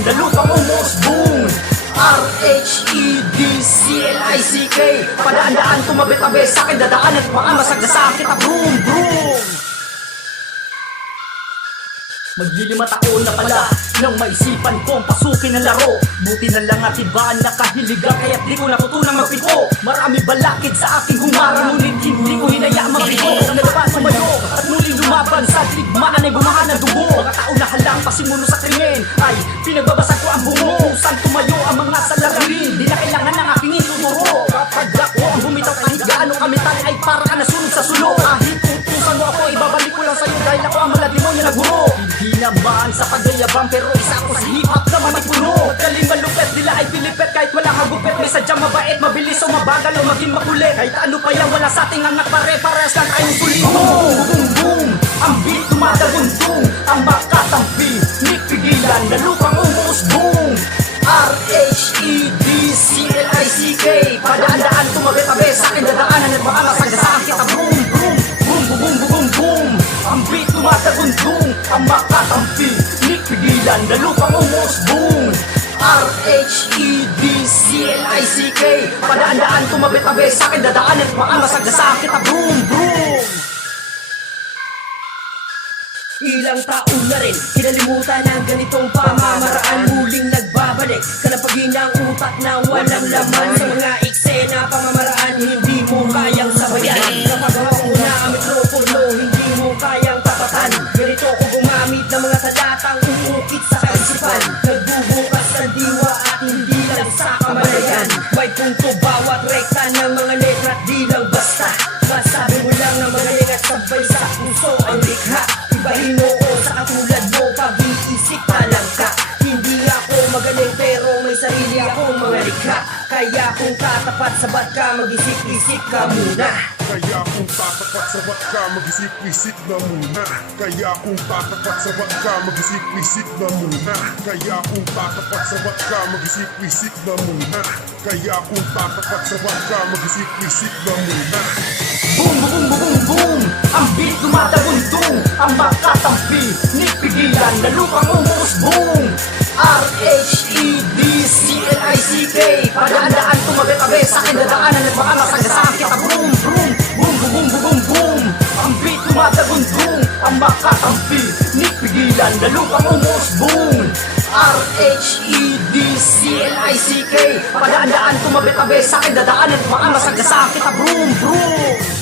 Dalupang umusbong RHEDCLICK. Padaan-daan tumabi-tabi sa'kin dadaan at mga masagdasaan kita. Broom, broom. Maglilima taon na pala nang maisipan kong pasukin ang laro. Buti na lang at ibaan nakahiligan kaya't di ko natutunang magpiko. Marami balakid sa aking humara ngunit hindi ko hinayaan magpiko. Nalaban tumayo at muling lumaban sa digmaan ay bumaha na dugo. Mga tao na halang pasimuno sa krimen ay pinagbabasag ko ang bungo. Saan tumayo ang mga salarin, di na kailangan ng aking ituturo. Kapag ako ang bumitaw kahit gaano kami tali ay para ka nasunod sa sulo. Kahit utusan mo ako ibabalik ko lang sa'yo dahil ako ang malademonyo na guro. Hindi naman sa pagyayabang pero isa ako sa hip-hop naman ay puno. Magaling malupet nila ay pilipet kahit walang hagupet. May sadyang mabait, mabilis o mabagal o maging makulit. Kahit ano pa yan wala sa ating angat pare-pares lang tayong sulit. Boom, boom, boom, ang beat tumatagundong. Ang makatampi, nipigilan na lupang umusbong RHEDCLICK. Padaan-daan tumabi-tabi sa'kin dadaanan at baka masagdasaan kita. Boom, boom, boom, boom, boom, boom, boom. Ang beat tumatagundong. Ang makatampi, nipigilan na lupang umusbong RHEDCLICK. Padaan-daan tumabi-tabi sa'kin dadaan at baka masagdasaan kita. Boom, boom. Ilang taon na rin, kinalimutan ang ganitong pamamaraan. Muling nagbabalik, kalapagin ang utak na walang laman. Sa mga eksena, pamamaraan, hindi mo kayang sabayan. Kapag hawak mo na ang mikropono, hindi mo kayang tapatan. Ganito ko gumamit ng mga talatang uukit sa kaisipan. Nagbubukas ng diwa at hindi lang sa kamalayan. May punto bawat rekta ng mga letra at di lang basta. Masabi mo lang ng magaling at sabay sa puso ang likha. Ibahin mo ko sa katulad mo, pag-iisip ka lang ka. Hindi ako magaling pero may sarili akong mga likha. Kaya kung tatapat sabat ka, mag-isip-isip ka muna. Kaya kung tatapat sabat ka, mag-isip-isip na muna. Kaya kung tatapat sabat ka, mag-isip-isip na muna. Kaya kung tatapat sabat ka, mag-isip-isip na muna. Kaya kung tatapat sabat ka, mag-isip-isip na muna. Boom, boom, boom, boom, boom. Ang beat tumatagundong. Ang makatampi, nipigilan na lupang umusbong RHEDCLICK. Padaan-daan tumabi-tabi sa'kin dadaanan at baka masagdasaan kita. Boom, boom, boom, boom, boom, boom, boom. Ang beat tumatagundong. Ang makatampi, nipigilan na lupang umusbong RHEDCLICK. Padaan-daan tumabi-tabi sa'kin dadaanan at baka masagdasaan kita. Boom, boom.